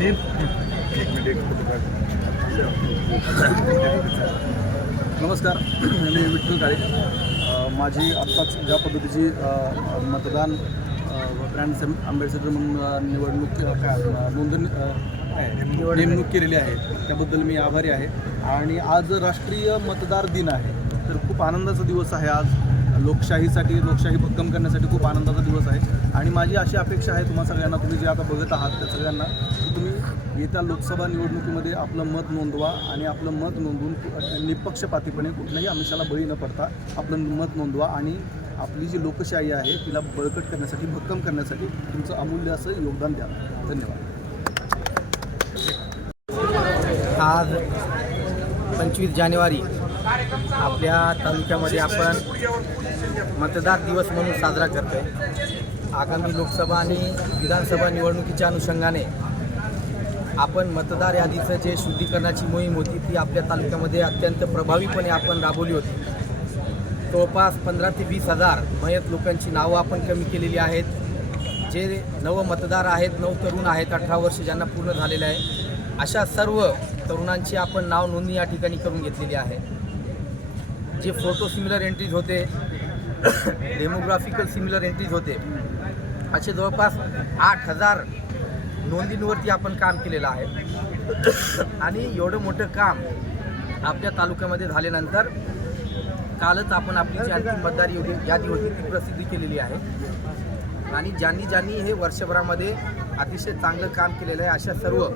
नमस्कार, मी विठ्ठल काळे. माझी आत्ताच ज्या पद्धतीची मतदान ब्रँड अँबॅसेडर म्हणून नेमणूक केलेली आहे त्याबद्दल मी आभारी आहे. आणि आज राष्ट्रीय मतदार दिन आहे, तर खूप आनंदाचा दिवस आहे. आज लोकशाही भक्कम करण्यासाठी खूप आनंदाचा दिवस आहे. आणि माझी अशी अपेक्षा आहे तुम्हा सगळ्यांना, तुम्ही जे आता बघत आहात त्या सगळ्यांना, की तुम्ही येत्या लोकसभा निवडणुकीमध्ये आपलं मत नोंदवा आणि आपलं मत नोंदवून निपक्षपातीपणे कुठल्याही आमिषाला बळी न पडता आपलं मत नोंदवा आणि आपली जी लोकशाही आहे तिला बळकट करण्यासाठी, भक्कम करण्यासाठी तुमचं अमूल्य असं योगदान द्या. धन्यवाद. आज 25 जानेवारी आपल्या तालुक्यामध्ये आपण मतदार दिवस म्हणून साजरा करतोय. आगामी लोकसभा आणि विधानसभा निवडणुकीच्या अनुषंगाने आपण मतदार यादीचं जे शुद्धीकरणाची मोहीम होती ती आपल्या तालुक्यामध्ये अत्यंत प्रभावीपणे आपण राबवली होती. जवळपास 15 ते 20 हजार मयत लोकांची नावं आपण कमी केलेली आहेत. जे नव मतदार आहेत, 9 तरुण आहेत 18 वर्ष ज्यांना पूर्ण झालेले आहे, अशा सर्व तरुणांची आपण नाव नोंदणी या ठिकाणी करून घेतलेली आहे. जे फोटो सिमिलर एंट्रीज होते, डेमोग्राफिकल सिमिलर एंट्रीज होते, असे जवळपास 8000 नोंदींवरती आपण काम केलेलं आहे. आणि एवढं मोठं काम आपल्या तालुक्यामध्ये झाल्यानंतर कालच आपण आपली जी अंतिम मतदार यादी होती ती प्रसिद्धी केलेली आहे. आणि ज्यांनी हे वर्षभरामध्ये अतिशय चांगलं काम केलेलं आहे अशा सर्व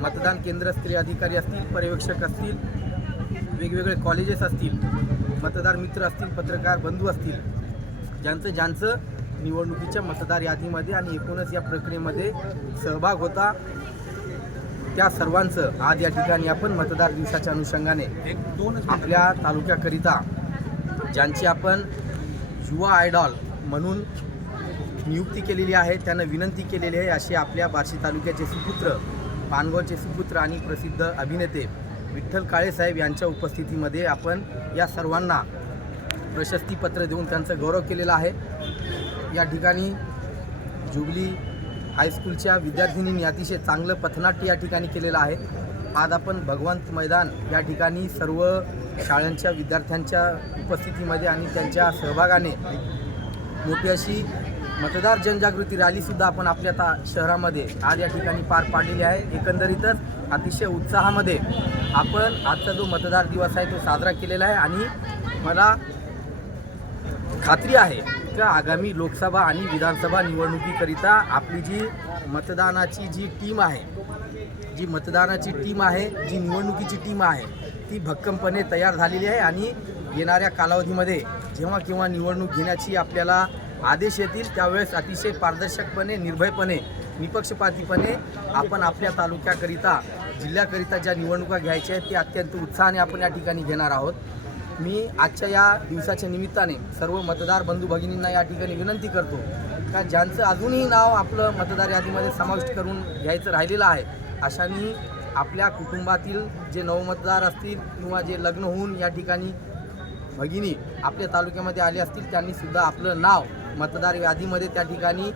मतदान केंद्रस्तरीय अधिकारी असतील, पर्यवेक्षक असतील, वेगवेगळे कॉलेजेस असतील, मतदार मित्र असतील, पत्रकार बंधू असतील, ज्यांचं निवडणुकीच्या मतदार यादीमध्ये आणि एकूणच या प्रक्रियेमध्ये सहभाग होता, त्या सर्वांचं आज या ठिकाणी आपण मतदार दिवसाच्या अनुषंगाने आपल्या तालुक्याकरिता ज्यांची आपण युवा आयडॉल म्हणून नियुक्ती केलेली आहे, त्यांना विनंती केलेली आहे, असे आपल्या बार्शी तालुक्याचे सुपुत्र, पानगावचे सुपुत्र आणि प्रसिद्ध अभिनेते विठ्ठल काळे साहेब यांच्या उपस्थितीमध्ये आपण या सर्वांना प्रशस्तीपत्र देऊन त्यांचा गौरव केलेला आहे. या ठिकाणी जुबली हायस्कूलच्या विद्यार्थिनींनी अतिशय चांगलं पथनाट्य या ठिकाणी केलेलं आहे. आज आपण भगवंत मैदान या ठिकाणी सर्व शाळांच्या विद्यार्थ्यांच्या उपस्थितीमध्ये आणि त्यांच्या सहभागाने मोठी अशी मतदार जनजागृती रॅलीसुद्धा आपण आपल्या शहरामध्ये आज या ठिकाणी पार पाडलेली आहे. एकंदरीतच अतिशय उत्साहामध्ये आपण आजचा जो मतदार दिवस आहे तो साजरा केलेला आहे. आणि मला खात्री आहे की आगामी लोकसभा आणि विधानसभा निवडणुकीकरिता आपली जी मतदानाची टीम आहे, जी निवडणुकीची टीम आहे ती भक्कमपणे तयार झालेली आहे. आणि येणाऱ्या कालावधीमध्ये जेव्हा केव्हा निवडणूक घेण्याची आपल्याला आदेश येतील त्यावेळेस अतिशय पारदर्शकपणे, निर्भयपणे, निपक्षपातीपणे आपण आपल्या तालुक्याकरिता, जिल्ह्याकरिता ज्या निवडणुका घ्यायच्या आहेत ते अत्यंत उत्साहाने आपण या ठिकाणी घेणार आहोत. मी आजच्या या दिवसाच्या निमित्ताने सर्व मतदार बंधू भगिनींना या ठिकाणी विनंती करतो का ज्यांचं अजूनही नाव आपलं मतदार यादीमध्ये समाविष्ट करून घ्यायचं राहिलेलं आहे, अशांनी आपल्या कुटुंबातील जे नवमतदार असतील किंवा जे लग्न होऊन या ठिकाणी भगिनी आपल्या तालुक्यामध्ये आले असतील त्यांनीसुद्धा आपलं नाव मतदार यादीमध्ये त्या ठिकाणी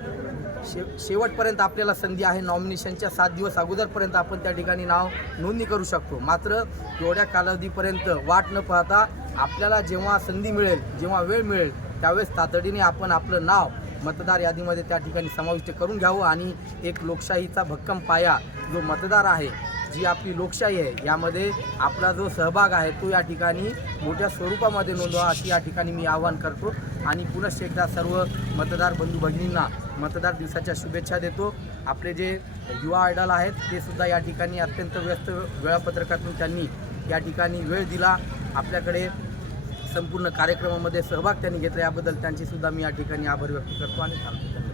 शेवटपर्यंत आपल्याला संधी आहे. नॉमिनेशनच्या 7 दिवस अगोदरपर्यंत आपण त्या ठिकाणी नाव नोंदणी करू शकतो. मात्र एवढ्या कालावधीपर्यंत वाट न पाहता आपल्याला जेव्हा संधी मिळेल, जेव्हा वेळ मिळेल त्यावेळेस तातडीने आपण आपलं नाव मतदार यादीमध्ये त्या ठिकाणी समाविष्ट करून घ्यावं. आणि एक लोकशाहीचा भक्कम पाया जो मतदार आहे, जी आपली लोकशाही आहे, यामध्ये आपला जो सहभाग आहे तो या ठिकाणी मोठ्या स्वरूपामध्ये नोंदवा अशी या ठिकाणी मी आवाहन करतो. आणि पुनश्च एकदा सर्व मतदार बंधू भगिनींना मतदार दिवसाच्या शुभेच्छा देतो. आपले जे युवा आयडॉल आहेत ते सुद्धा या ठिकाणी अत्यंत व्यस्त वेळापत्रकातून त्यांनी या ठिकाणी वेळ दिला, आपल्याकडे संपूर्ण कार्यक्रमामध्ये सहभाग त्यांनी घेतला, याबद्दल त्यांची सुद्धा मी या ठिकाणी आभार व्यक्त करतो आणि थांबतो.